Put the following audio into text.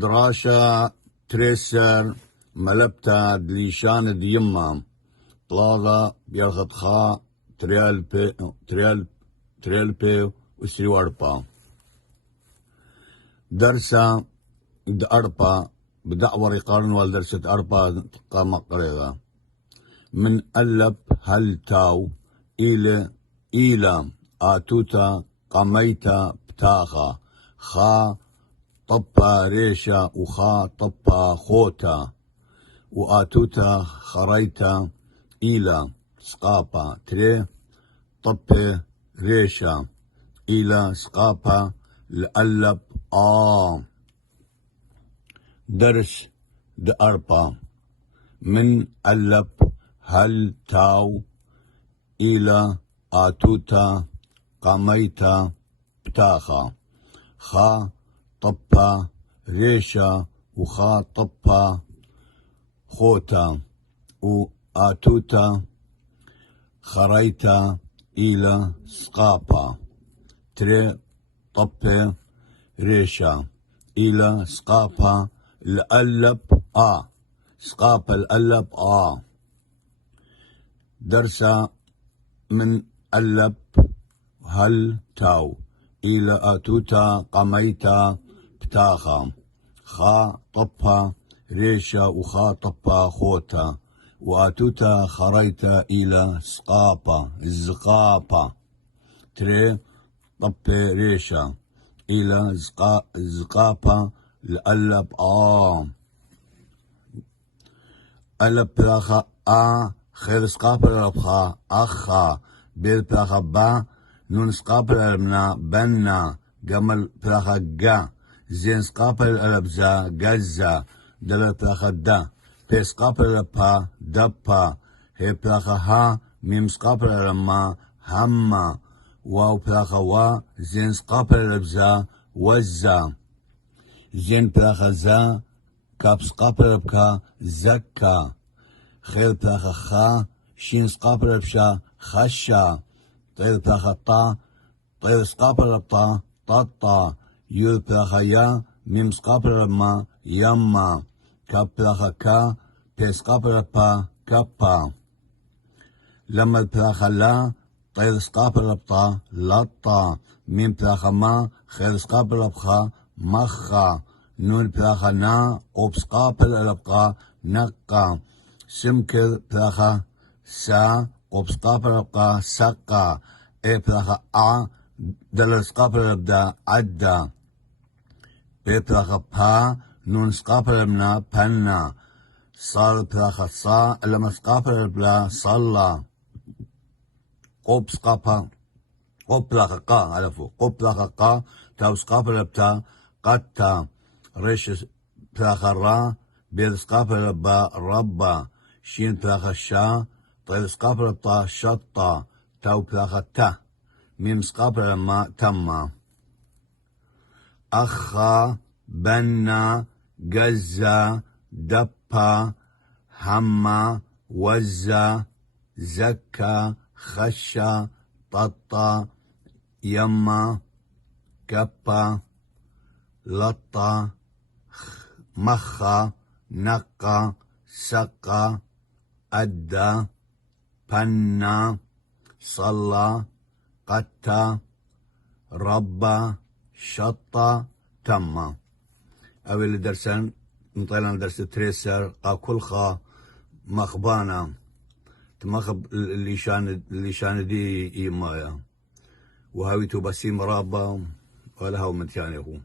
دراشا تريسر ملبتا دليشان ديما طلاضة بيرخط خا تريال بي وسريواربا درسا أربا بدعوري قارن والدرسة أربا قام قريغا من ألب هل تاو إلى آتوتا قميتا بتاخا خا طبا ريشا وخا طبا خوتا وآتوتا خريتا إلى سقابا تري طبا ريشا إلى سقابا لألب درس أربا من ألب هل تاو إلى آتوتا قميتا بتاخا خا طبا ريشا وخا طبا خوتا وآتوتا خريتا إلى سقابا تري طبا ريشا إلى سقابا الألب سقابا الألب درسا من ألب هل تاو إلى آتوتا قميتا بتاخا خا طبا ريشا وخا طبا خوتا وآتوتا خريتا إلى سقابا الزقابا تري طبا ريشا إلى زقابا الألب ألب بلاخا خير سقابا الألبخا أخا بير بلاخا با نون سقابا الألبنا بنا قمل بلاخا قا زين سقابا الألبزا قزا دل بلاخا دا بي سقابا الألبها دبا هي بلاخا ها ميم سقابا الألما هما واو بلاخا وا زين سقابا الألبزا وزا زين بلاخا زا كاب سقابا الألبكا زكا خير بلاخا خا شين سقابا الألبشا خشا طير بلاخا طا طير سقابا الألبطا ططا يور بلاخا يا ميم سقابا الألبما يما كاب بلاخا كا بي سقابا الألبا كابا لما بلاخا لا طير سقابا الألبطا لطا ميم بلاخا ما خير سقابا الألبخا مخا نون بلاخا نا وبسقابا الألبقا نقا سمكر بلاخا سا وبسقابا الألبقا سقا اي بلاخا دل سقابا الألبدا عدا بي بلاخا با نون سقابا الألبنا بنا صار بلاخا صا لما سقابا الألبلا صلى قوب سقابا قوب بلاخا قا على فوق قوب بلاخا قا تاو سقابا الألبتا قتا ريش بلاخا را بير سقابا الألبا ربا شين بلاخا شا طير سقابا الألبطا شطا تاو بلاخا تا ميم سقابا الألما تما أخا بنا قزا دبا هما وزا زكا خشا ططا يما كبا لطا مخا نقا سقا أدى بنا صلى قتا ربا شطا تما أول درسان نطلع درس تريسر كل خا مخبانا تمخب اللي شان دي إيمايا وهاويتو بسيم رابا ولا هاو من ثاني